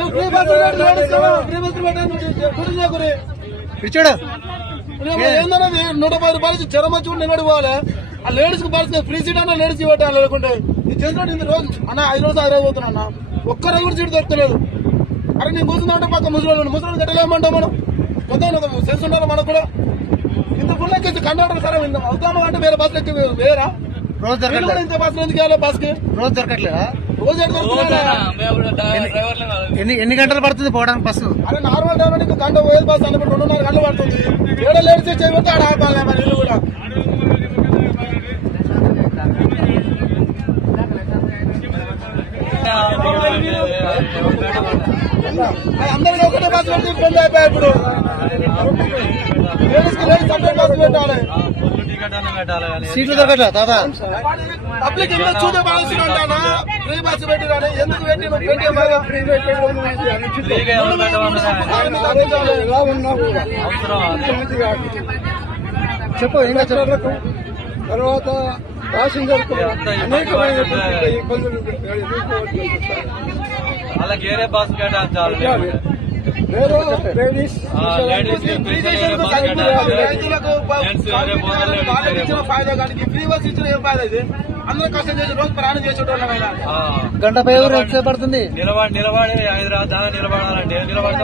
నూట పది రూపాయలు వచ్చి కూడా నిలబడి పోవాలి? ఆ లేడీస్కి పరిస్థితి ఫ్రీ సీట్ అన్న లేడీస్ ఇవ్వటం లేకుంటే ఈ చంద్రుడు ఇంత రోజు. అన్న ఐదు రోజులు ఐదు రోజు పోతున్నా అన్న. ఒక్క రోజు కూడా సీట్ దొరకలేదు. అరే నేను కూర్చుందా పక్క ముసలి ముసలి కట్టలేమంటాం మనం? కొంత సెన్స్ ఉండాలి మనకు కూడా. ఇంత ఫుల్ ఎక్కించి కండక్టర్ సరే ఇంత అవుతామా అంటే వేరే బస్సులు ఎక్కి వేరా? రోజు దొరకట్లేదు ఇంత బస్సులు ఎందుకు వెళ్ళాలి బస్కి రోజు దొరకట్లేదా? రోజు? ఎన్ని ఎన్ని గంటలు పడుతుంది పోవడానికి బస్సు? అరే నార్మల్ టైం నీకు గంట పోయేది బస్ అన్నప్పుడు రెండున్నర గంటలు పడుతుంది. ఏడ లేడీస్ చేయబట్టి ఆడ ఆపాలి మరి ఇల్లు కూడా. అందరికీ ఒకటే బస్సు పెడితే ఇబ్బంది అయిపోయాయి ఇప్పుడు లేడీస్కి లేడీస్ సపరేట్ బస్సు పెట్టాలి సీట్లు దొరకట్లేదు దాదా పబ్లిక్ ఎంత చూసే బాగా ఉంటానా ఫ్రీ బస్సు పెట్టిరాని ఎందుకు పెట్టి చెప్పు ఇంకా చెప్పు. తర్వాత ప్యాసింజర్ అనేకమైన ఇబ్బందులు వాళ్ళకి వేరే బస్ కేటాయించాలి గంట పై పడుతుంది? నిలబడి నిలబడి హైదరాబాద్ నిలబడాలంటే నిలబడతాం.